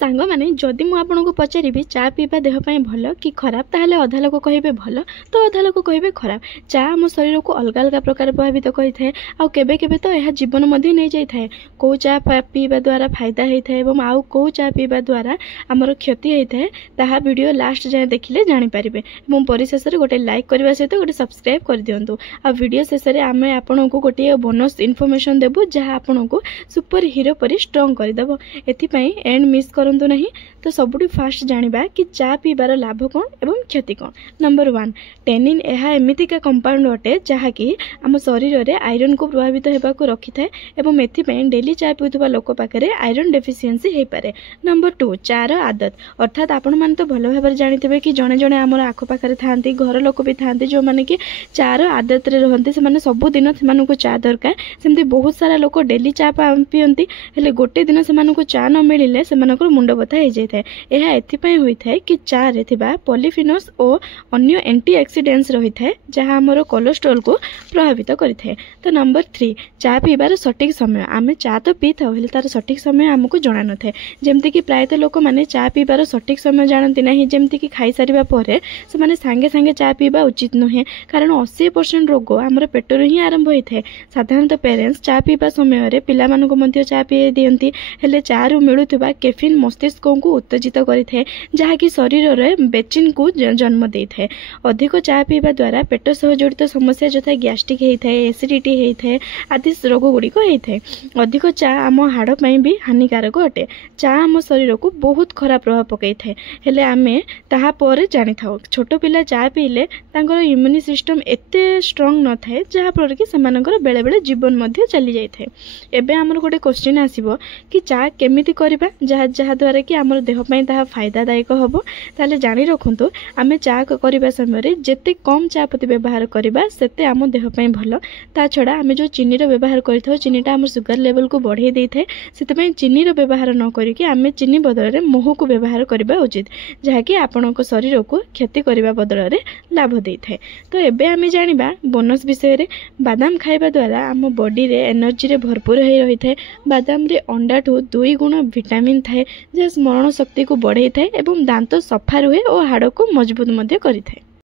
सांग माने जदि मु आपनको पचारिबी चा पीवा देह पई भल कि खराब ताहले अधा लोक कहिबे भल तो अधा लोक कहिबे खराब। चा आम शरीर को अलग अलग प्रकार प्रभावित करिथाए आ केबे केबे तो यह जीवन मध्ये नै जाइथाए। को चा पीवा द्वारा फायदा होइथाए एवं आउ को चा पीवा द्वारा हमर क्षति होइथाए ताहा वीडियो लास्ट जाय देखिले जानि परिबे। एवं परिशेष रे गोटे लाइक करबा सहित गोटे सब्सक्राइब कर दियंतु। आ वीडियो शेष रे आमे आपनको गोटे बोनस इन्फॉर्मेशन देबु जहा आपनको सुपर हीरो परि स्ट्रांग कर देबो। एथि पई एंड मिस करंतु नहीं। तो सबुठी फास्ट जानिबा कि चा पीबार लाभ कौन एवं क्षति कौन। नंबर 1 टेनिन यह एमितिका कंपाउंड अटे जहा कि आम शरीर में आयरन को प्रभावित होगा को रखि थाए एवं एथिपई डेली चा पीउथबा लोक पाखरे आयरन डेफिशिएंसी हो पारे। नंबर 2 चार आदत अर्थात आपण मान तो भल भाव जानिथिबे कि जणे जणे आमर आख पाखरे थांती घर लोक भी थांती जो माने कि चार आदत रे रहंती से माने सब दिन सेमानको चा दरकार। सेमती बहुत सारा लोक डेली चा पियंती हेले गोटे दिन सेमानको चा न मिलिले सेमानकर मुंड बथा हो जाए। यह एथिपई होइथाए कि चा रे थिबा पॉलीफिनोल्स और अन्य एंटीऑक्सीडेंट्स रहिथाए जहां हमर कोलेस्ट्रॉल को प्रभावित करिथाए। तो नंबर 3 चा पीबार सटीक समय आमे चा तो पीथाउ हेले तार सटीक समय हमको जणा न थाए। जेमति कि प्रायतः लोक माने चा पीबार सटीक समय जानती नहीं। जेमति कि खाई सारिबा परे से माने सांगे सांगे चा पीबा उचित नहे कारण 80% रोग हमर पेटरो ही आरंभ होइथाए। साधारणतः पेरेंट्स चा पीबा समय रे पिला मानको मध्ये चा पी दियंती हेले चा रु मिलुथबा कैफीन मस्तिष्क को उत्तेजित करिथाए जहाँकि शरीर रे बेचिन को जन्म देइथाए। अधिक चा पीबा द्वारा पेट सह जड़ित समस्या जथा गैस्ट्रिक होइथाए एसिडिटी होइथाए आदि रोग गुड़िक होइथाए। अधिक चा आम हाड़ पई भी हानिकारक अटे। चा आम शरीर को बहुत खराब प्रभाव पकईथाए हेले आमे ताहा पर जानि थाउ। छोट पिला चा पीले तांकर इम्यूनि सिस्टम एते स्ट्रांग न थाए जहा पर कि सेमानकर बेले बेले जीवन मध्ये चली जाइथाए। एबे हमर गोटे क्वेश्चन आसीबो कि चा केमिति करबा जहा द्वारा कि हमर देह पई ताहा फायदादायक होबो। ताले जानि रखंतु आमे चा करबा समय रे जेते कम चा पत्ती व्यवहार करबा सेते आम देह पई भलो। ता छडा आमे जो चीनी रो व्यवहार करथो चीनीटा हमर शुगर लेवल को बढ़ाई देइथे सेते पई चीनी रो व्यवहार न करी कि आमे चीनी बदल रे मोह को व्यवहार करबा उचित जहा कि आपनक शरीर को क्षति करबा बदल रे लाभ देइथे। तो एबे आमे जानिबा बोनस विषय रे बादाम खाइबा द्वारा आम बॉडी रे एनर्जी रे भरपूर होई रहिथे। बादाम रे अंडा ठू 2 गुण विटामिन थाए जे स्मरण शक्ति को बढ़ाई थाए एवं दांत सफा रुहे और हाड़ को मजबूत मध्य करिथाए।